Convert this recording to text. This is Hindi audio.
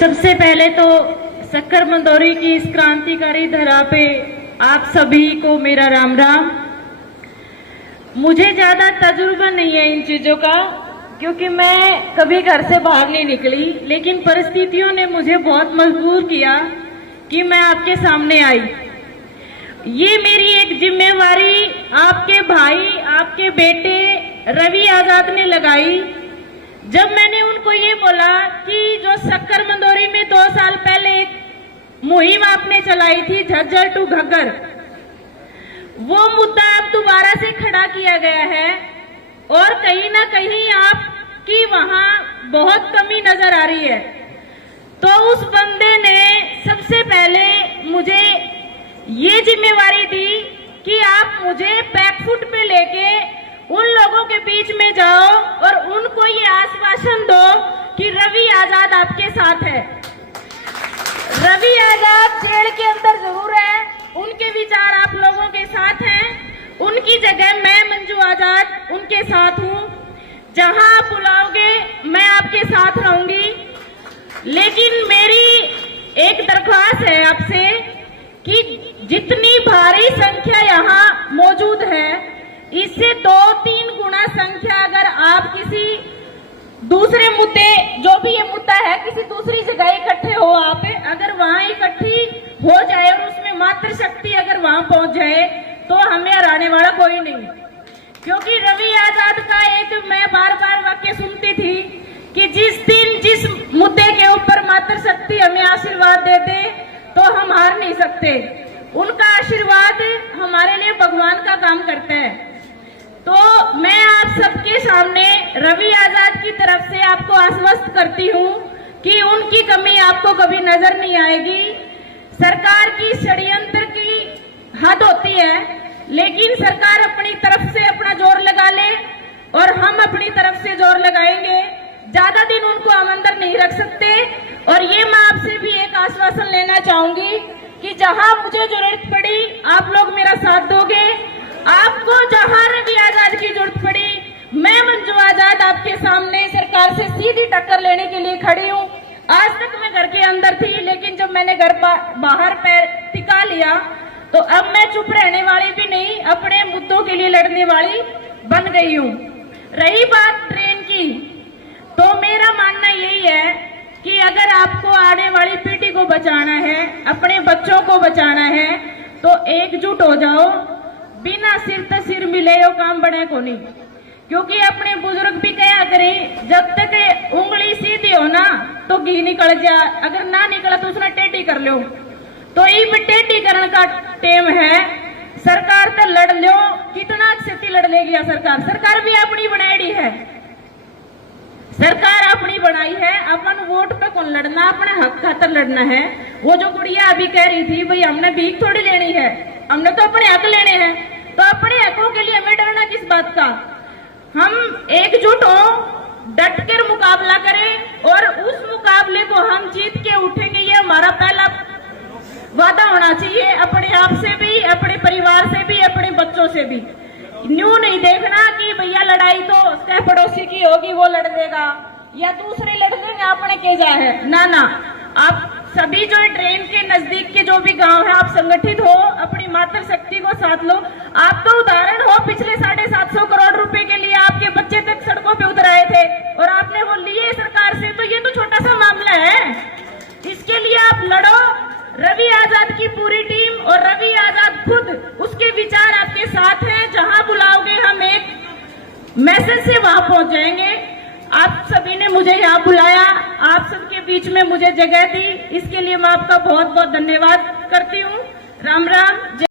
सबसे पहले तो शक्कर मंदौरी की इस क्रांतिकारी धरा पे आप सभी को मेरा राम राम। मुझे ज्यादा तजुर्बा नहीं है इन चीजों का, क्योंकि मैं कभी घर से बाहर नहीं निकली, लेकिन परिस्थितियों ने मुझे बहुत मजबूर किया कि मैं आपके सामने आई। ये मेरी एक जिम्मेवारी आपके भाई, आपके बेटे रवि आजाद ने लगाई। जब मैंने उनको ये बोला कि जो शक्कर मंदौरी में 2 साल पहले एक मुहिम आपने चलाई थी झज्जर टू घग्गर, वो मुद्दा अब दोबारा से खड़ा किया गया है और कहीं ना कहीं आपकी वहां बहुत कमी नजर आ रही है, तो उस बंदे ने सबसे पहले मुझे ये जिम्मेवारी दी कि आप मुझे बैकफुट पे लेके उन लोगों के बीच में जाओ और उनको ये आश्वासन दो कि रवि आजाद आपके साथ है। रवि आजाद जेल के अंदर जरूर है, उनके विचार आप लोगों के साथ हैं, उनकी जगह मैं मंजू आजाद उनके साथ हूं। जहां आप बुलाओगे मैं आपके साथ रहूंगी। लेकिन मेरी एक दरख्वास्त है आपसे कि जितनी भारी संख्या यहाँ मौजूद है, इससे 2-3 गुना संख्या अगर आप किसी दूसरे मुद्दे, जो भी ये मुद्दा है, किसी दूसरी जगह इकट्ठे हो, आप अगर वहां इकट्ठी हो जाए और उसमें मात्र शक्ति अगर वहां पहुंच जाए तो हमें हराने वाला कोई नहीं। क्योंकि रवि आजाद का एक मैं बार बार वाक्य सुनती थी कि जिस दिन जिस मुद्दे के ऊपर मात्र शक्ति हमें आशीर्वाद दे दे तो हम हार नहीं सकते। उनका आशीर्वाद हमारे लिए भगवान का काम करता है। तो मैं आप सबके सामने रवि आजाद की तरफ से आपको आश्वस्त करती हूं कि उनकी कमी आपको कभी नजर नहीं आएगी। सरकार की षड्यंत्र की हद होती है, लेकिन सरकार अपनी तरफ से अपना जोर लगा ले और हम अपनी तरफ से जोर लगाएंगे। ज्यादा दिन उनको हम अंदर नहीं रख सकते। और ये मैं आपसे भी एक आश्वासन लेना चाहूंगी कि जहां मुझे जरूरत पड़ी आप लोग मेरा साथ दोगे। आपको जहां रवि आजाद की जरूरत पड़ी, मैं मंजू आजाद आपके सामने सरकार से सीधी टक्कर लेने के लिए खड़ी हूं। आज तक मैं घर के अंदर थी, लेकिन जब मैंने घर बाहर पैर टिका लिया तो अब मैं चुप रहने वाली भी नहीं, अपने मुद्दों के लिए लड़ने वाली बन गई हूं। रही बात ट्रेन की, तो मेरा मानना यही है कि अगर आपको आने वाली पीढ़ी को बचाना है, अपने बच्चों को बचाना है, तो एकजुट हो जाओ। बिना सिर त सिर मिले यो काम बने को नहीं। क्योंकि अपने बुजुर्ग भी कहा करें, जब तक उंगली सीधी हो ना तो घी निकल जा, अगर ना निकला तो उसने टेढ़ी कर लो। तो ये टेढ़ी करने का टेम है। सरकार तो लड़ लो, कितना स्थिति लड़ लेगी सरकार। सरकार भी अपनी बनाई है, सरकार अपनी बनाई है। अपन वोट पे कौन लड़ना, अपने हक खातर लड़ना है। वो जो गुड़िया अभी कह रही थी, भाई हमने भीख थोड़ी लेनी है, हमने तो अपने हक लेने हैं। तो अपने हकों के लिए हमें डरना किस बात का। हम एकजुट हो, डट कर मुकाबला करें और उस मुकाबले को हम जीत के उठेंगे। ये हमारा पहला वादा होना चाहिए, अपने आप से भी, अपने परिवार से भी, अपने बच्चों से भी। न्यू नहीं देखना कि भैया लड़ाई तो सह पड़ोसी की होगी, वो लड़ देगा या दूसरे लड़ देंगे, आपने क्या है ना। आप सभी जो ट्रेन के नजदीक के जो भी गांव है, आप संगठित हो, अपनी मातृ शक्ति को साथ लो। आप तो उदाहरण हो, पिछले 750 करोड़ रुपए के लिए आपके बच्चे तक सड़कों पे उतर आए थे और आपने वो लिए सरकार से। तो ये तो छोटा सा मामला है, इसके लिए आप लड़ो। रवि आजाद की पूरी टीम और रवि आजाद खुद, उसके विचार आपके साथ हैं। जहां बुलाओगे हम एक मैसेज से वहां पहुंच जाएंगे। आप सभी ने मुझे यहाँ बुलाया, आप सबके बीच में मुझे जगह दी, इसके लिए मैं आपका बहुत बहुत धन्यवाद करती हूँ। राम राम।